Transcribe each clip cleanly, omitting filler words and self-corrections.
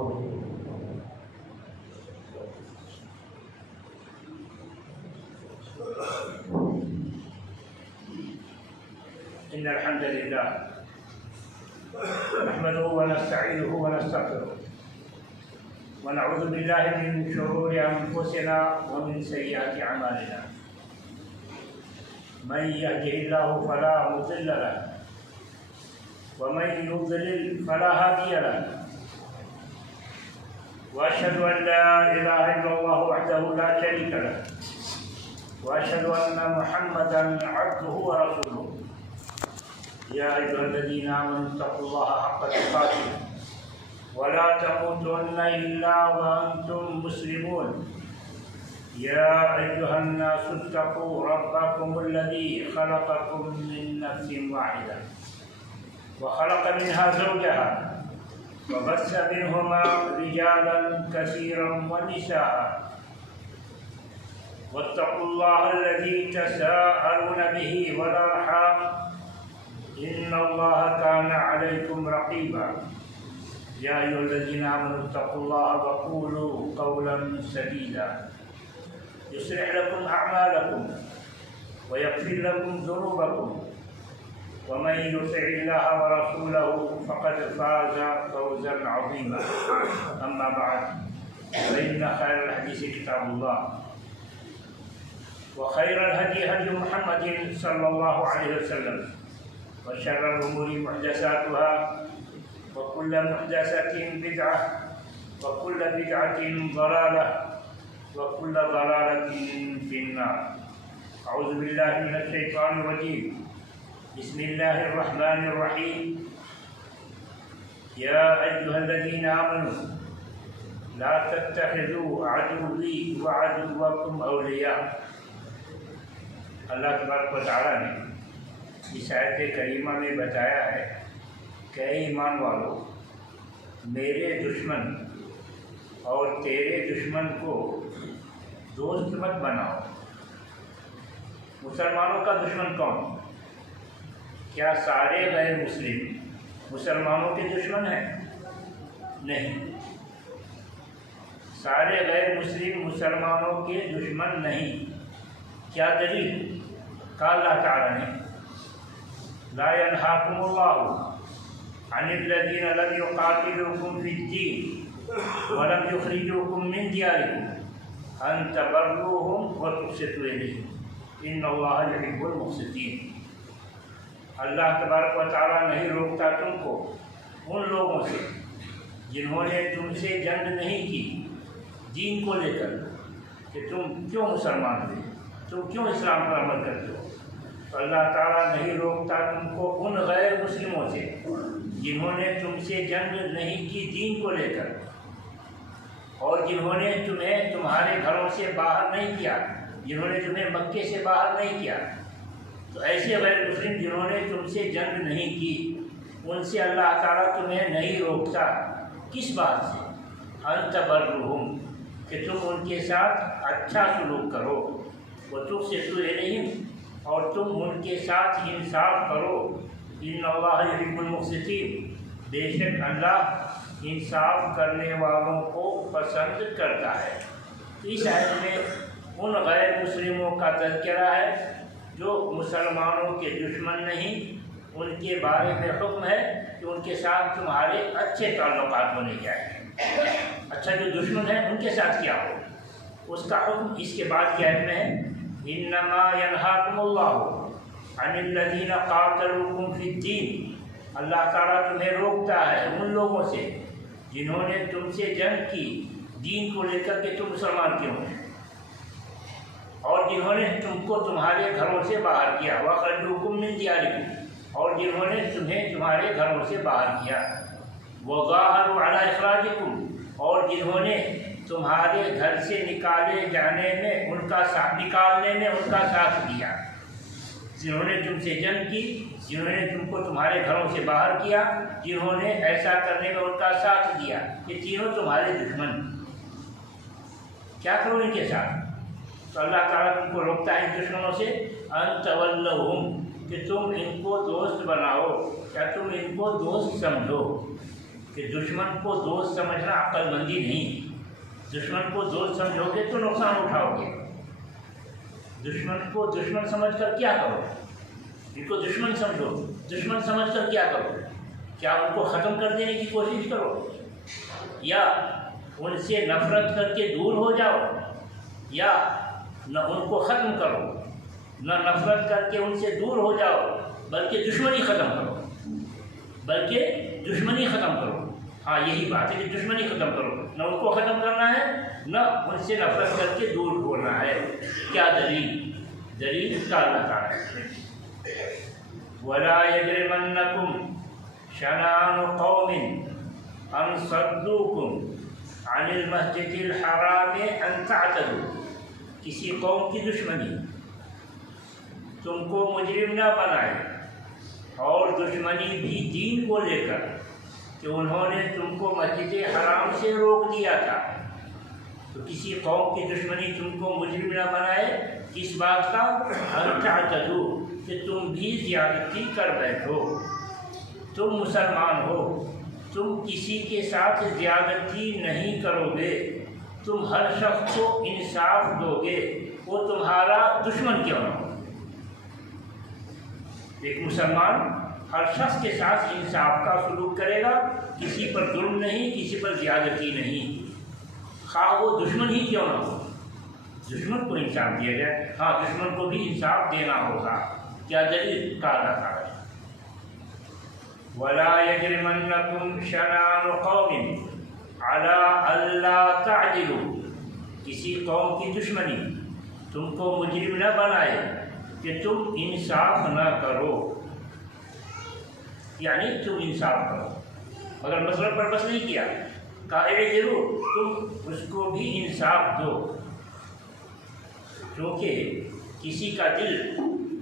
إن الحمد لله نحمده ونستعينه ونستغفره ونعوذ بالله من شرور أنفسنا ومن سيئات أعمالنا من يهده الله فلا مضل له ومن يضلل فلا هادي له وأشهد أن لا إله إلا الله وحده لا شريك له وأشهد أن محمدا عبده ورسوله يا أيها الذين آمنوا اتقوا الله حق تقاته ولا تموتن إلا وأنتم مسلمون يا أيها الناس اتقوا ربكم الذي خلقكم من نفس واحدة وخلق منها زوجها وبث منهما رجالا كثيرا ونساء واتقوا الله الذي تساءلون به والأرحام إن الله كان عليكم رقيبا يا أيها الذين آمنوا اتقوا الله وقولوا قولا سديدا يصلح لكم أعمالكم ويغفر لكم ذنوبكم ومن يطع الله ورسوله فقد فاز فوزا عظيما أما بعد فإن خير الحديث كتاب الله وخير الهدي هدي محمد صلى الله عليه وسلم وشر الأمور محدثاتها وكل محدثة بدعة وكل بدعة ضلالة وكل ضلالة في النار أعوذ بالله من الشيطان الرجيم بسم الله الرحمن الرحيم يا أيها الذين آمنوا لا تتخذوا عدوي وعدوكم أولياء اللہ تبارک و تعالیٰ نے اس آیت کریمہ میں بتایا ہے کہ اے ایمان والو میرے دشمن اور تیرے دشمن کو دوست مت بناؤ۔ مسلمانوں کا دشمن کون؟ کیا سارے غیر مسلم مسلمانوں کے دشمن ہیں؟ نہیں، سارے غیر مسلم مسلمانوں کے دشمن نہیں۔ کیا دلیل؟ قال اللہ تعالیٰ نے لا ينهاكم الله عن الذين لم يقاتلوكم في الدين ولم يخرجوكم من دياركم أن تبروهم وتقسطوا إليهم إن الله يحب المقسطين۔ اللہ تبارک و تعالیٰ نہیں روکتا تم کو ان لوگوں سے جنہوں نے تم سے جنگ نہیں کی دین کو لے کر کہ تم کیوں مسلمان ہوئے، تم کیوں اسلام پر عمل کرتے ہو۔ تو اللہ تعالیٰ نہیں روکتا تم کو ان غیر مسلموں سے جنہوں نے تم سے جنگ نہیں کی دین کو لے کر اور جنہوں نے تمہیں تمہارے گھروں سے باہر نہیں کیا، جنہوں نے تمہیں مکے سے باہر نہیں کیا۔ تو ایسے غیر مسلم جنہوں نے تم سے جنگ نہیں کی ان سے اللہ تعالیٰ تمہیں نہیں روکتا۔ کس بات سے؟ ان تبروہم، کہ تم ان کے ساتھ اچھا سلوک کرو، وتقسطوا الیہم، اور تم ان کے ساتھ انصاف کرو۔ ان اللہ یحب المقسطین، بے شک اللہ انصاف کرنے والوں کو پسند کرتا ہے۔ اس آیت میں ان غیر مسلموں کا تذکرہ ہے جو مسلمانوں کے دشمن نہیں، ان کے بارے میں حکم ہے کہ ان کے ساتھ تمہارے اچھے تعلقات ہونے چاہیے۔ اچھا جو دشمن ہیں ان کے ساتھ کیا ہو، اس کا حکم اس کے بعد کی آیت میں ہے انما ینہاکم اللہ عن الذین قاتلوکم فی الدین۔ اللہ تعالیٰ تمہیں روکتا ہے ان لوگوں سے جنہوں نے تم سے جنگ کی دین کو لے کر کہ تم مسلمان کیوں ہیں، اور جنہوں نے تم کو تمہارے گھروں سے باہر کیا، وَأَخْرَجُوكُم مِّن دِيَارِكُمْ، اور جنہوں نے تمہیں تمہارے گھروں سے باہر کیا، وَظَاهَرُوا عَلَىٰ إِخْرَاجِكُمْ، اور جنہوں نے تمہارے گھر سے نکالنے میں ان کا ساتھ دیا۔ جنہوں نے تم سے جنگ کی، جنہوں نے تم کو تمہارے گھروں سے باہر کیا، جنہوں نے ایسا کرنے میں ان کا ساتھ دیا، یہ تینوں تمہارے دشمن۔ کیا کرو ان کے ساتھ؟ تو اللہ تعالیٰ تم کو روکتا ہے ان دشمنوں سے ان تولوہم، کہ تم ان کو دوست بناؤ یا تم ان کو دوست سمجھو۔ کہ دشمن کو دوست سمجھنا عقل مندی نہیں. دشمن کو دوست سمجھو گے تو نقصان اٹھاؤ گے. دشمن کو دشمن سمجھ کر کیا کرو؟ ان کو دشمن سمجھو. دشمن سمجھ کر کیا کرو؟ کیا ان کو ختم کر دینے کی کوشش کرو، یا ان سے نفرت کر کے دور ہو جاؤ، یا نہ ان کو ختم کرو، نہ نفرت کر کے ان سے دور ہو جاؤ، بلکہ دشمنی ختم کرو. بلکہ دشمنی ختم کرو. ہاں یہی بات ہے کہ دشمنی ختم کرو. نہ ان کو ختم کرنا ہے، نہ ان سے نفرت کر کے دور ہونا ہے. کیا دلیل؟ دلیل کا اللہ تعالیٰ ہے. وَلَا يَجْرِمَنَّكُمْ شَنَآنُ قَوْمٍ أَن صَدُّوكُمْ عَنِ الْمَسْجِدِ الْحَرَامِ أَن تَعْتَدُوا. کسی قوم کی دشمنی تم کو مجرم نہ بنائے، اور دشمنی بھی دین کو لے کر کہ انہوں نے تم کو مسجد حرام سے روک دیا تھا. تو کسی قوم کی دشمنی تم کو مجرم نہ بنائے کس بات کا؟ ان تعتدوا، کہ تم بھی زیادتی کر بیٹھو. تم مسلمان ہو، تم کسی کے ساتھ زیادتی نہیں کرو گے، تم ہر شخص کو انصاف دو گے، وہ تمہارا دشمن کیوں نہ ہو. ایک مسلمان ہر شخص کے ساتھ انصاف کا سلوک کرے گا، کسی پر ظلم نہیں، کسی پر زیادتی نہیں، خواہ وہ دشمن ہی کیوں نہ ہو. دشمن کو انصاف دیا جائے. ہاں دشمن کو بھی انصاف دینا ہوگا. کیا دلیل؟ کا اللہ تعالیٰ. وَلَا يَجْرِمَنَّكُمْ شَنَآنُ قَوْمٍ عَلَىٰ أَلَّا تَعْدِلُوا. کسی قوم کی دشمنی تم کو مجرم نہ بنائے کہ تم انصاف نہ کرو. یعنی تم انصاف کرو، مگر مسئلہ پر بس نہیں کیا. قائل ضرور تم اس کو بھی انصاف دو، کیونکہ کسی کا دل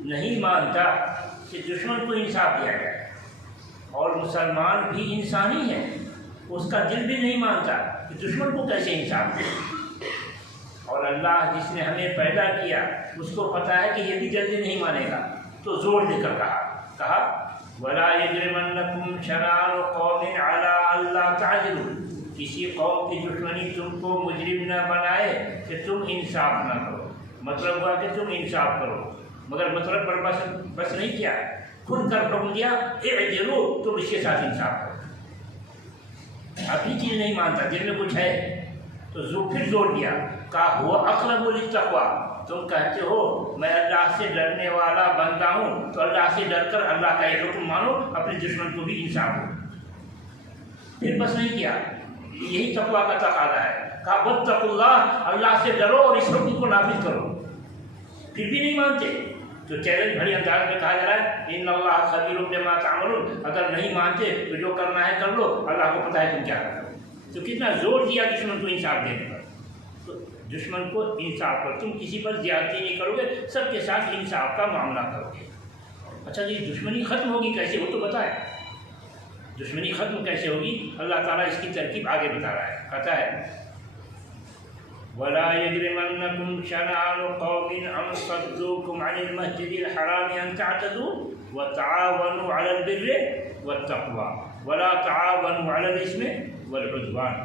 نہیں مانتا کہ دشمن کو انصاف دیا جائے، اور مسلمان بھی انسانی ہے، اس کا دل بھی نہیں مانتا کہ دشمن کو کیسے انصاف دے. اور اللہ جس نے ہمیں پیدا کیا اس کو پتہ ہے کہ یہ بھی جلدی نہیں مانے گا، تو زور دے کر کہا وَلَا يَجْرِمَنَّكُمْ شَنَآنُ قَوْمٍ عَلَىٰ أَلَّا تَعْدِلُوا. کسی قوم کی دشمنی تم کو مجرم نہ بنائے کہ تم انصاف نہ کرو. مطلب ہوا کہ تم انصاف کرو، مگر مطلب پر بس نہیں کیا، کھل کر حکم دیا اعدلوا، تم اس کے ساتھ انصاف کرو. ابھی چیز نہیں مانتا، دل میں کچھ ہے، تو پھر زور دیا، کہا ہوا اقرب للتقویٰ. تم کہتے ہو میں اللہ سے ڈرنے والا بندہ ہوں، تو اللہ سے ڈر کر اللہ کا یہ حکم مانو، اپنے دشمن کو بھی انصاف ہو. پھر بس نہیں کیا، یہی تقویٰ کا تقاضا ہے. کہا واتقوا اللہ، اللہ سے ڈرو اور اس حکم کو نافذ کرو. پھر بھی نہیں مانتے تو چیلنج بھری انداز میں کہا جا رہا ہے ان اللہ خبیر بما تعملون. اگر نہیں مانتے تو جو کرنا ہے کر لو، اللہ کو پتہ ہے تم کیا کرتے ہو. تو کتنا زور دیا دشمن کو انصاف دینے پر. تو دشمن کو انصاف پر، تم کسی پر زیادتی نہیں کرو گے، سب کے ساتھ انصاف کا معاملہ کرو گے. اچھا یہ دشمنی ختم ہوگی کیسے، وہ تو بتائے. دشمنی ختم کیسے ہوگی؟ اللہ تعالیٰ اس کی ترکیب آگے بتا رہا ہے. کہتا ہے وَلَا يَجْرِمَنَّكُمْ شَنَآنُ قَوْمٍ أَن صَدُّوكُمْ عَنِ الْمَسْجِدِ الْحَرَامِ أَن تَعْتَدُوا وَتَعَاوَنُوا عَلَى الْبِرِّ وَالتَّقْوَىٰ وَلَا تَعَاوَنُوا عَلَى الْإِثْمِ وَالْعُدْوَانِ.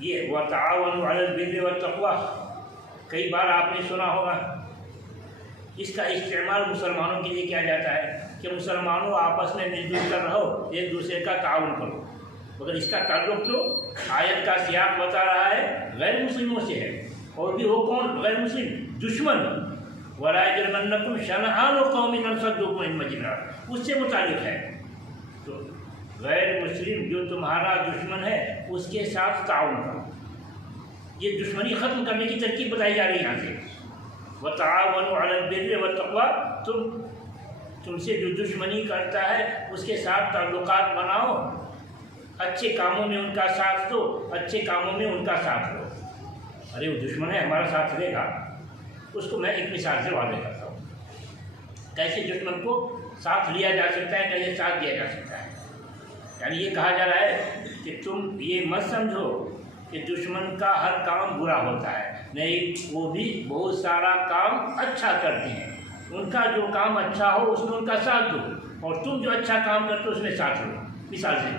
یہ وَتَعَاوَنُوا عَلَى الْبِرِّ وَالتَّقْوَىٰ کئی بار آپ نے سنا ہوگا. اس کا استعمال مسلمانوں کے لیے کیا جاتا ہے کہ مسلمانوں آپس میں مل جل کر رہو، ایک دوسرے کا تعاون کرو. مگر اس کا تعلق تو آیت کا سیاق بتا رہا ہے غیر مسلموں سے ہے. اور بھی وہ کون؟ غیر مسلم، دشمن. وَلَا يَجْرِمَنَّكُمْ شَنَآنُ قَوْمٍ أَن صَدُّوكُمْ عَنِ الْمَسْجِدِ الْحَرَامِ اس سے متعلق ہے. تو غیر مسلم جو تمہارا دشمن ہے اس کے ساتھ تعاون کرو. یہ دشمنی ختم کرنے کی ترکیب بتائی جا رہی ہے یہاں سے. وَتَعَاوَنُوا عَلَى الْبِرِّ وَالتَّقْوَىٰ تم سے جو دشمنی کرتا ہے اس کے ساتھ تعلقات بناؤ، اچھے کاموں میں ان کا ساتھ دو، اچھے کاموں میں ان کا ساتھ دو. ارے وہ دشمن ہے ہمارا ساتھ دے گا. اس کو میں ایک مثال سے واضح کرتا ہوں کیسے دشمن کو ساتھ لیا جا سکتا ہے، کیسے ساتھ دیا جا سکتا ہے. یعنی یہ کہا جا رہا ہے کہ تم یہ مت سمجھو کہ دشمن کا ہر کام برا ہوتا ہے. نہیں، وہ بھی بہت سارا کام اچھا کرتے ہیں. ان کا جو کام اچھا ہو اس میں ان کا ساتھ دو، اور تم جو اچھا کام کرتے ہو اس میں ساتھ دو. مثال سے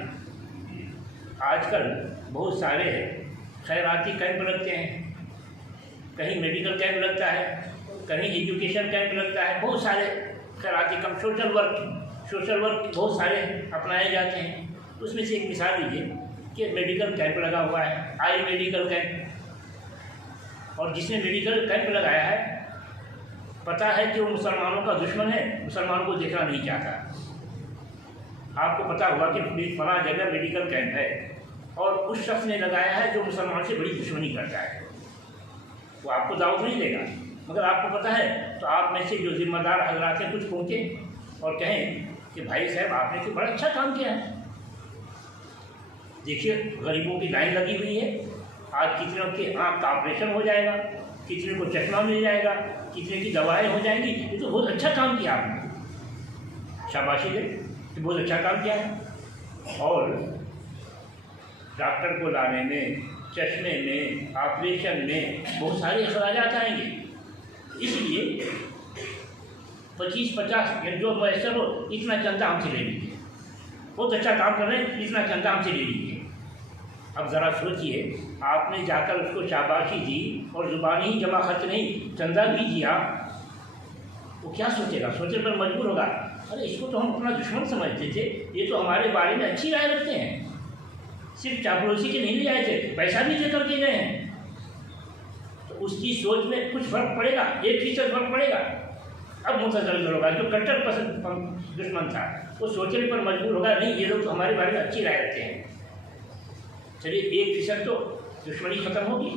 آج کل بہت سارے خیراتی کیمپ لگتے ہیں، کہیں میڈیکل کیمپ لگتا ہے، کہیں ایجوکیشن کیمپ لگتا ہے، بہت سارے خیراتی کیمپ، سوشل ورک بہت سارے اپنائے جاتے ہیں۔ اس میں سے ایک مثال لیجیے کہ میڈیکل کیمپ لگا ہوا ہے، آئی میڈیکل کیمپ، اور جس نے میڈیکل کیمپ لگایا ہے پتہ ہے کہ وہ مسلمانوں کا دشمن ہے، مسلمانوں کو دیکھنا نہیں چاہتا۔ آپ کو پتہ ہوگا کہ فلاں جگہ میڈیکل کیمپ ہے اور اس شخص نے لگایا ہے جو مسلمان سے بڑی دشمنی کرتا ہے، وہ آپ کو دعوت نہیں دے گا، مگر آپ کو پتہ ہے تو آپ میں سے جو ذمہ دار حضرات ہیں کچھ پہنچیں اور کہیں کہ بھائی صاحب آپ نے تو بڑا اچھا کام کیا ہے، دیکھیے غریبوں کی لائن لگی ہوئی ہے، آج کتنے کے آنکھ کا آپریشن ہو جائے گا، کتنے کو چشمہ مل جائے گا، کتنے کی دوائیں ہو جائیں گی، یہ تو بہت اچھا کام کیا آپ نے، شاباشی دے کہ بہت اچھا کام کیا ہے۔ اور ڈاکٹر کو لانے میں، چشمے میں، آپریشن میں بہت سارے اخراجات آئیں گے، اس لیے 25-50 جو میسر ہو اتنا چندہ ہم سے لے لیجیے، بہت اچھا کام کر رہے ہیں، اتنا چندہ ہم سے لے لیجیے۔ اب ذرا سوچئے، آپ نے جا کر اس کو شاباشی دی اور زبانی ہی جمع خرچ نہیں چندہ بھی دیا، وہ کیا سوچے گا؟ سوچنے پر مجبور ہوگا، ارے اس کو تو ہم اپنا دشمن سمجھتے تھے، یہ تو ہمارے بارے میں اچھی رائے رکھتے ہیں، صرف چاپلوسی کے نہیں لے آئے تھے، پیسہ بھی دے کر کے گئے ہیں، تو اس کی سوچ میں کچھ فرق پڑے گا، 1% فرق پڑے گا۔ اب متزلزل ہوگا، جو کٹر پسند دشمن تھا وہ سوچنے پر مجبور ہوگا، نہیں یہ لوگ تو ہمارے بارے میں اچھی رائے رکھتے ہیں، چلیے 1% تو دشمنی ختم ہوگی۔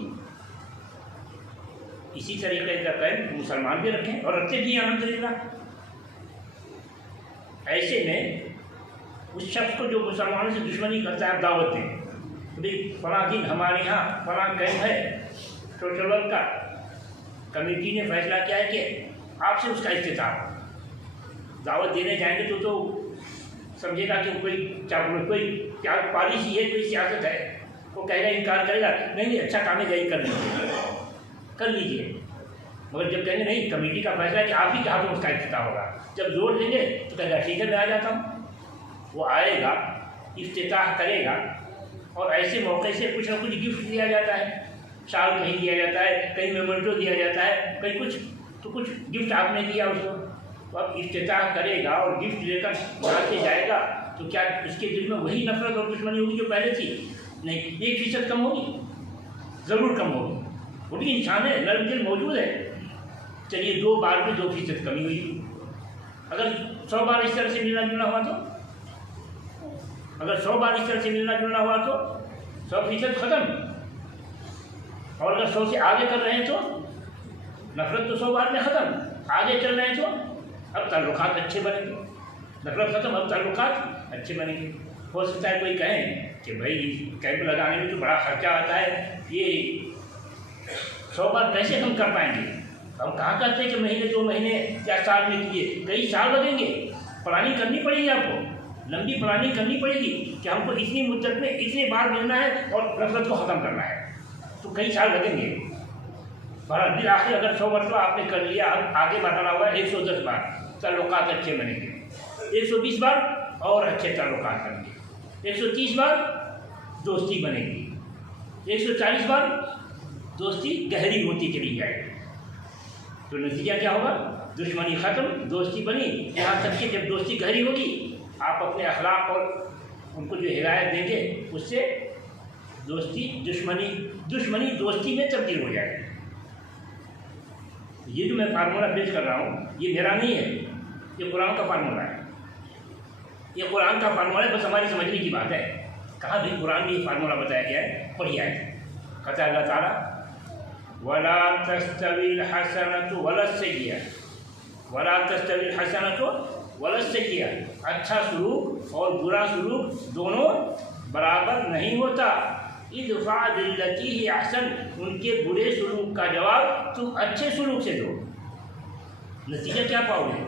اسی طریقے کا قید مسلمان بھی رکھیں اور رکھتے بھی الحمدللہ۔ ایسے میں اس شخص کو جو مسلمانوں سے دشمنی کرتا ہے آپ دعوت دیں، بھائی فلاں دن ہمارے یہاں فلاں کیمپ ہے سوشل ورک کا، کمیٹی نے فیصلہ کیا ہے کہ آپ سے اس کا افتتاح، دعوت دینے جائیں گے تو سمجھے گا کہ کوئی کیا پالیسی ہے، کوئی سیاست ہے، وہ کہے گا انکار کرے گا، نہیں اچھا کام ہے جائے کر لیجیے، مگر جب کہیں گے نہیں کمیٹی کا فیصلہ ہے کہ آپ ہی کے ہاتھوں اس کا افتتاح ہوگا، جب زور دیں گے تو کہے گا ٹھیک ہے میں آ جاتا ہوں، وہ آئے گا افتتاح کرے گا، اور ایسے موقع سے کچھ نہ کچھ گفٹ دیا جاتا ہے، شال کہیں دیا جاتا ہے، کہیں میمنٹو دیا جاتا ہے، کہیں کچھ گفٹ آپ نے دیا اس کو، تو اب افتتاح کرے گا اور گفٹ لے کر وہاں سے جائے گا تو کیا اس کے دل میں وہی نفرت اور دشمنی ہوگی جو پہلے تھی؟ نہیں، 1% کم ہوگی، ضرور کم ہوگی، وہ بھی انسان ہے، نرم دل موجود ہے، چلیے 2 بار میں 2% کمی ہوئی، اگر 100 بار اس طرح سے ملنا جلنا ہوا تو، اگر 100 بار اس طرح سے ملنا جلنا ہوا تو 100% ختم، اور اگر 100 سے آگے کر رہے ہیں تو نفرت تو 100 بار میں ختم، آگے چل رہے ہیں تو اب تعلقات اچھے بنیں گے، نفرت ختم، اب تعلقات اچھے بنیں گے۔ ہو سکتا ہے کوئی کہیں کہ بھائی کیمپ لگانے میں تو بڑا خرچہ آتا ہے، یہ 100 بار کیسے ہم کر پائیں گے؟ ہم کہاں کہتے ہیں کہ مہینے 2 مہینے یا سال میں کیجیے، کئی سال لگیں گے، پلاننگ کرنی پڑے گی، آپ کو لمبی پلاننگ کرنی پڑے گی کہ ہم کو اتنی مدت میں اتنے بار ملنا ہے اور نفرت کو ختم کرنا ہے، تو کئی سال لگیں گے۔ بہرحال آخر اگر 100 مرتبہ آپ نے کر لیا، اب آگے بڑھانا ہوا 110 بار، تعلقات اچھے بنیں گے، 120 بار اور اچھے تعلقات بنیں گے، 130 بار دوستی بنے گی، 140 بار دوستی گہری ہوتی چلی جائے گی، تو نتیجہ کیا ہوگا؟ دشمنی ختم، دوستی بنی، یہاں تک کہ جب دوستی گہری ہوگی آپ اپنے اخلاق اور ان کو جو ہدایت دیں گے اس سے دشمنی دوستی میں تبدیل ہو جائے گی۔ یہ جو میں فارمولہ پیش کر رہا ہوں یہ میرا نہیں ہے، یہ قرآن کا فارمولہ ہے، یہ قرآن کا فارمولہ ہے، بس ہماری سمجھنے کی بات ہے، کہاں بھی قرآن میں یہ فارمولہ بتایا گیا ہے، پڑھیے آئے، کہتا ہے اللہ تعالیٰ وَلَا تَسْتَوِي الْحَسَنَةُ وَلَا السَّيِّئَةُ، وَلَا تَسْتَوِي الْحَسَنَةُ وَلَا السَّيِّئَةُ، اچھا سلوک اور برا سلوک دونوں برابر نہیں ہوتا، ادفع بالتی ہی احسن، ان کے برے سلوک کا جواب تم اچھے سلوک سے دو، نتیجہ کیا پاؤ گے؟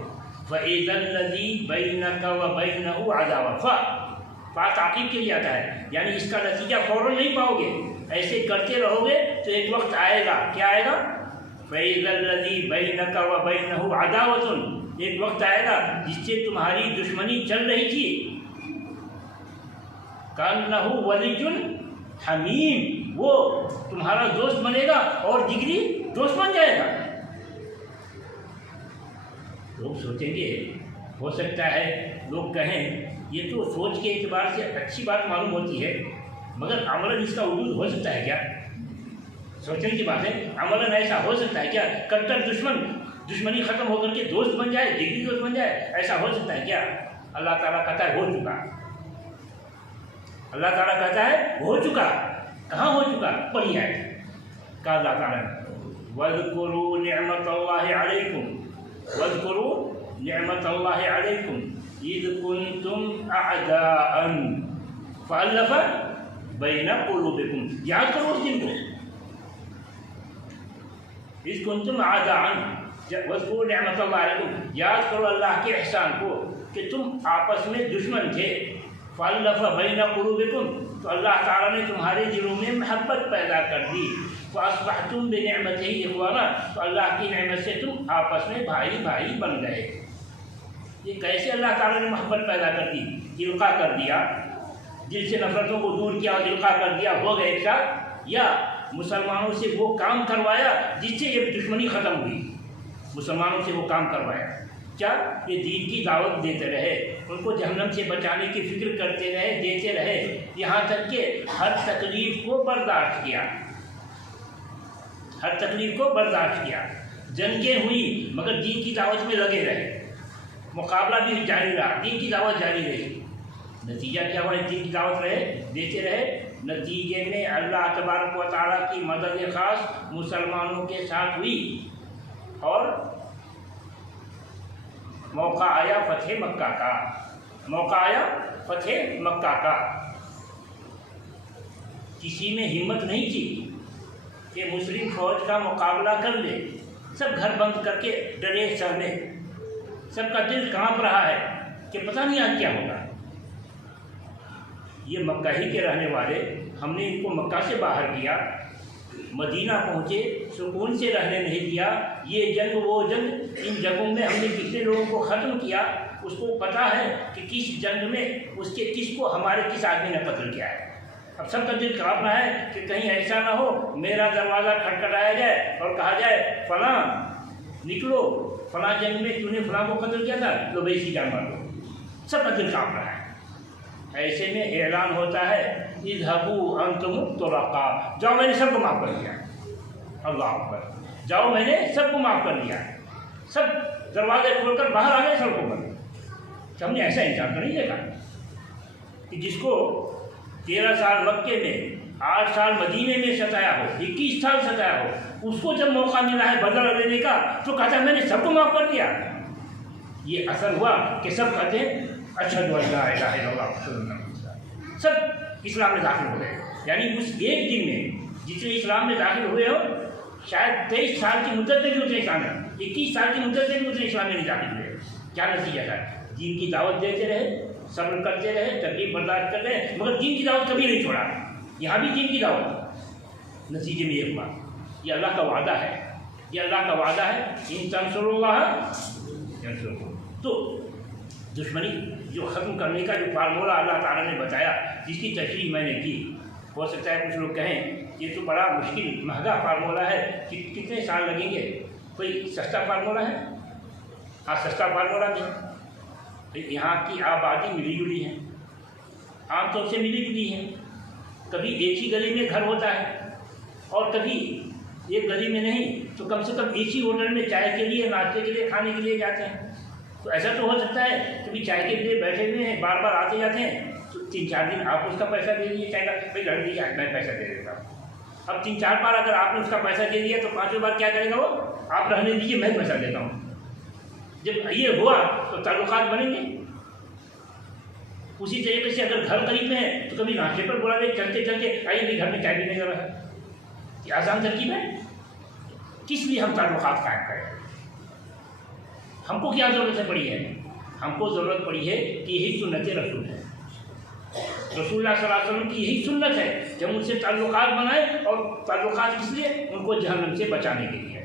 فَإِذَا الَّذِي بَيْنَكَ وَبَيْنَهُ عَدَاوَةٌ، تعقیب کے لیے آتا ہے، یعنی اس کا نتیجہ فوراً نہیں پاؤ گے، ایسے کرتے رہو گے تو ایک وقت آئے گا، کیا آئے گا؟ فَإِذَا الَّذِي بَيْنَكَ وَبَيْنَهُ عَدَاوَةٌ، ایک وقت آئے گا جس سے تمہاری دشمنی چل رہی تھی، کأنہ ولی حمیم، وہ تمہارا دوست بنے گا اور جگری دوست بن جائے گا۔ لوگ سوچیں گے، ہو سکتا ہے لوگ کہیں یہ تو سوچ کے اعتبار سے اچھی بات معلوم ہوتی ہے، مگر عملاً اس کا وجود ہو سکتا ہے کیا؟ سوچنے کی بات ہے، عملاً ایسا ہو سکتا ہے کیا؟ کٹر دشمنی ختم ہو کر کے دوست بن جائے، جگری دوست بن جائے، ایسا ہو سکتا ہے کیا؟ اللہ تعالیٰ کہتا ہے ہو چکا، اللہ تعالیٰ کہتا ہے ہو چکا۔ کہاں ہو چکا؟ پڑھی ہے کہا اللہ تعالیٰ نے وَاذْكُرُوا نِعْمَةَ اللَّهِ عَلَيْكُمْ وَاذْكُرُوا نِعْمَةَ اللَّهِ عَلَيْكُمْ إِذْ كُنْتُمْ أَعْدَاءً فَأَلَّفَ بَيْنَ قُلُوبِكُمْ، یاد کرو اس دن کو، إِذْ كُنْتُمْ أَعْدَاءً وَاذْكُرُوا نِعْمَةَ اللَّهِ عَلَيْكُمْ، یاد کرو اللہ کے احسان کو کہ تم آپس میں دشمن تھے، فَأَلَّفَ بَيْنَ قُلُوبِكُمْ، تو اللہ تعالیٰ نے تمہارے دلوں میں محبت پیدا کر دی، فَأَصْبَحْتُمْ بِنِعْمَتِهِ إِخْوَانًا، تو اللہ کی نعمت سے تم آپس میں بھائی بن گئے۔ یہ کیسے اللہ تعالیٰ نے محبت پیدا کر دی؟ القاء کر دیا، دل سے نفرتوں کو دور کیا اور القاء کر دیا، ہو گئے ایک ساتھ، یا مسلمانوں سے وہ کام کروایا جس سے یہ دشمنی ختم ہوئی، مسلمانوں سے وہ کام کروایا، کیا؟ یہ دین کی دعوت دیتے رہے، ان کو جہنم سے بچانے کی فکر کرتے رہے، دیتے رہے، یہاں تک کہ ہر تکلیف کو برداشت کیا، ہر تکلیف کو برداشت کیا، جنگیں ہوئی مگر دین کی دعوت میں لگے رہے، مقابلہ بھی جاری رہا، دین کی دعوت جاری رہی۔ نتیجہ کیا ہوا؟ دین کی دعوت رہے، دیتے رہے، نتیجے میں اللہ تبارک و تعالیٰ کی مدد خاص مسلمانوں کے ساتھ ہوئی اور موقع آیا فتح مکہ کا، موقع آیا فتح مکہ کا۔ کسی میں ہمت نہیں تھی کہ مسلم فوج کا مقابلہ کر لے، سب گھر بند کر کے ڈرے سہمے، سب کا دل کانپ رہا ہے کہ پتہ نہیں آج کیا ہوگا۔ یہ مکہ ہی کے رہنے والے، ہم نے ان کو مکہ سے باہر کیا، مدینہ پہنچے، سکون سے رہنے نہیں دیا، یہ جنگ وہ جنگ، ان جنگوں میں ہم نے کتنے لوگوں کو ختم کیا، اس کو پتہ ہے کہ کس جنگ میں اس کے کس کو ہمارے کس آدمی نے قتل کیا ہے۔ اب سب کا دل کانپ رہا ہے کہ کہیں ایسا نہ ہو میرا دروازہ کھٹکھٹایا جائے اور کہا جائے فلاں نکلو، فلاں جنگ میں تم نے فلاں کو قتل کیا تھا، لو بھائی اسی جان مار دو، سب کا دل کانپ رہا ہے۔ ایسے میں اعلان ہوتا ہے اذهبوا انتم الطلقاء، جاؤ میں نے سب کو معاف کر دیا، اللہ اکبر، جاؤ میں نے سب کو معاف کر دیا، سب دروازے کھول کر باہر آ گئے سڑکوں پر۔ کہ ہم نے ایسا انسان تو نہیں دیکھا کہ جس کو 13 سال مکے میں، 8 سال مدینے میں ستایا ہو، 21 سال ستایا ہو، اس کو جب موقع ملا ہے بدلہ لینے کا تو کہتا ہے میں نے سب کو معاف کر دیا۔ یہ اثر ہوا کہ سب کہتے ہیں اشہد ان لا الہ الا اللہ، سب اسلام میں داخل ہو گئے۔ یعنی اس ایک دن میں جتنے اسلام میں داخل ہوئے ہو، شاید 23 سال کی مدت میں بھی اتنے اسلام میں، 21 سال کی مدت میں بھی اتنے اسلام میں نہیں داخل ہوئے۔ کیا نتیجہ تھا؟ دین کی دعوت دیتے رہے، صبر کرتے رہے، تکلیف برداشت کر رہے، مگر دین کی دعوت کبھی نہیں چھوڑا، یہاں بھی دین کی دعوت۔ نتیجے میں یہ ہوا، یہ اللہ کا وعدہ ہے، یہ اللہ کا وعدہ ہے، ان تنصروا اللہ ینصرکم۔ تو دشمنی جو ختم کرنے کا جو فارمولہ اللہ تعالیٰ نے بتایا، جس کی تشریح میں نے کی، ہو سکتا ہے کچھ لوگ کہیں یہ تو بڑا مشکل مہنگا فارمولہ ہے، کتنے سال لگیں گے، کوئی سستا فارمولہ ہے؟ ہاں سستا فارمولہ نہیں، یہاں کی آبادی ملی جلی ہے، عام طور سے ملی جلی ہے، کبھی ایک ہی گلی میں گھر ہوتا ہے اور کبھی ایک گلی میں نہیں تو کم سے کم ایک ہی ہوٹل میں چائے کے لیے، ناشتے کے لیے، کھانے کے لیے جاتے ہیں۔ تو ایسا تو ہو سکتا ہے کبھی چائے کے لیے بیٹھے ہوئے ہیں، بار بار آتے جاتے ہیں، تو 3-4 دن آپ اس کا پیسہ دے دیجیے، چائے کا بھائی گھر دیجیے، میں پیسہ دے دیتا ہوں۔ اب 3-4 بار اگر آپ نے اس کا پیسہ دے دیا تو 5ویں بار کیا کرے گا وہ؟ آپ رہنے دیجیے، میں پیسہ دیتا ہوں۔ جب یہ ہوا تو تعلقات بنیں گے۔ اسی طریقے سے اگر گھر قریب میں ہے تو کبھی ناشتے پر بلا دے، چلتے چلتے آئیے بھی گھر میں چائے پینے جا رہا ہے، یہ آسان ترکیب ہے۔ کس لیے ہم تعلقات قائم کریں؟ ہم کو کیا ضرورت پڑی ہے؟ ہم کو ضرورت پڑی ہے کہ یہی سنت رسول ہے، رسول اللہ صلی اللہ علیہ وسلم کی یہی سنت ہے کہ ہم ان سے تعلقات بنائیں، اور تعلقات کس لیے؟ ان کو جہنم سے بچانے کے لیے۔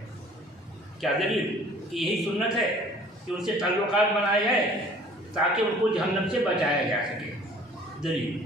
کیا دلیل؟ کہ یہی سنت ہے کہ ان سے تعلقات بنائے جائیں تاکہ ان کو جہنم سے بچایا جا سکے۔ دلیل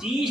30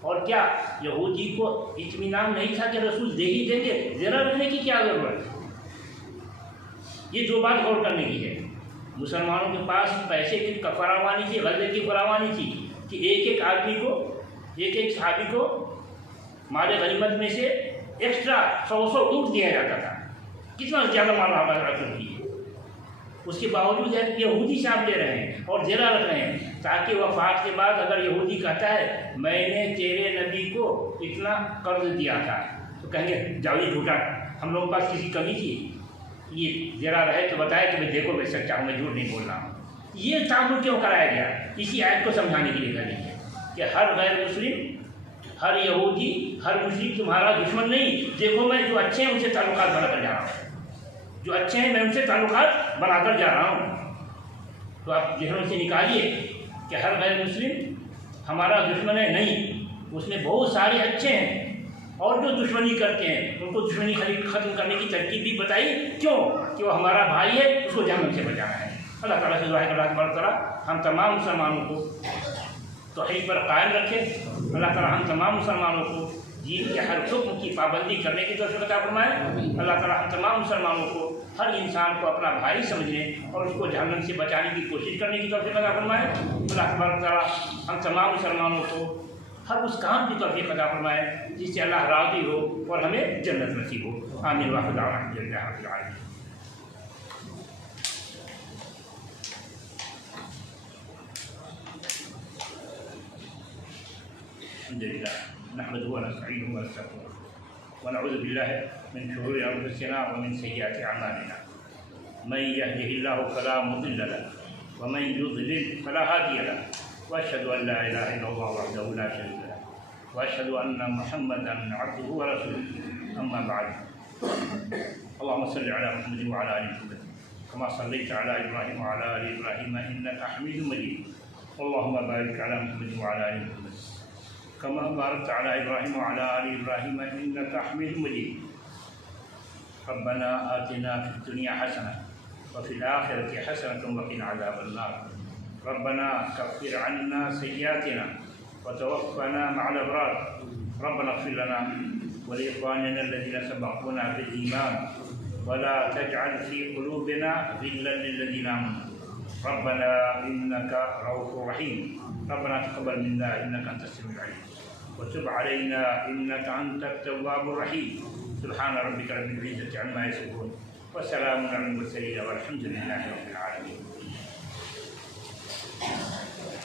اور کیا یہودی کو اطمینان نہیں تھا کہ رسول دے ہی دیں گے؟ زیرہ رکھنے کی کیا ضرورت ہے؟ یہ دو بات غور کرنے کی ہے۔ مسلمانوں کے پاس پیسے کی فراوانی تھی، غلے کی فراوانی تھی کہ ایک ایک آدمی کو، ایک ایک صحابی کو مال غنیمت میں سے ایکسٹرا 100 اونٹ دیا جاتا تھا۔ کتنا زیادہ مال رکھ کی ہے، اس کے باوجود یہودی سے آپ لے رہے ہیں اور زیرہ رکھ رہے ہیں تاکہ وفات کے بعد اگر یہودی کہتا ہے میں نے تیرے نبی کو اتنا قرض دیا تھا تو کہیں گے جاؤ یہ جھوٹا، ہم لوگوں کے پاس کسی کمی تھی، یہ زیرہ رہے تو بتائے کہ میں دیکھو میں سچا ہوں، میں جھوٹ نہیں بول رہا ہوں۔ یہ تعامل کیوں کرایا گیا؟ اسی آیت کو سمجھانے کے لیے کہا ہے کہ ہر غیر مسلم، ہر یہودی، ہر مشرک تمہارا دشمن نہیں، دیکھو میں جو اچھے ہیں ان سے تعلقات بنا کر جا رہا ہوں، جو اچھے ہیں میں ان سے تعلقات بنا کر جا رہا ہوں۔ تو آپ ذہنوں سے نکالیے کہ ہر غیر مسلم ہمارا دشمن ہے، نہیں، اس میں بہت سارے اچھے ہیں اور جو دشمنی کرتے ہیں ان کو دشمنی ختم کرنے کی ترکیب بھی بتائی، کیوں کہ وہ ہمارا بھائی ہے، اس کو جہنم سے بچانا ہے۔ اللہ تعالیٰ سے دعا ہے کہ اللہ تبارک تعالیٰ ہم تمام مسلمانوں کو توحید پر قائم رکھے، اللہ تعالیٰ ہم تمام مسلمانوں کو دین کے ہر حکم کی پابندی کرنے کی توفیق عطا فرمائے، اللہ تعالیٰ ہم تمام مسلمانوں کو ہر انسان کو اپنا بھائی سمجھنے اور اس کو جہنم سے بچانے کی کوشش کرنے کی توفیق عطا فرمائے، اللہ تبارک تعالیٰ ہم تمام مسلمانوں کو ہر اس کام کی توفیق عطا فرمائے جس سے اللہ راضی ہو اور ہمیں جنت نصیب ہو۔ آمین واخر دعوانا الحمد للہ رب العالمین۔ الحمد لله نحمده ونستعينه ونستغفره ونعوذ بالله من شرور انفسنا ومن سيئات اعمالنا، من يهده الله فلا مضل له ومن يضلل فلا هادي له، واشهد ان لا اله الا الله وحده لا شريك له، واشهد ان محمدا عبده ورسوله، اما بعد، اللهم صل على محمد وعلى ال محمد كما صليت على ابراهيم وعلى ال ابراهيم انك حميد مجيد، اللهم بارك على محمد وعلى ال محمد كما باركت على إبراهيم وعلى آل إبراهيم إنك حميد مجيد، ربنا آتنا في الدنيا حسنة وفي الآخرة حسنة وقنا عذاب النار، ربنا كفر عنا سيئاتنا وتوفنا مع الأبرار، ربنا اغفر لنا ولإخواننا الذين سبقونا بالإيمان ولا تجعل في قلوبنا غلا للذين آمنوا، ربنا إنك رؤوف رحيم، ربنا تقبل منا إنك أنت السميع العليم وتب علينا إنك أنت التواب الرحيم، سبحان ربك رب العزة عما يصفون وسلام على المرسلين والحمد لله رب العالمين۔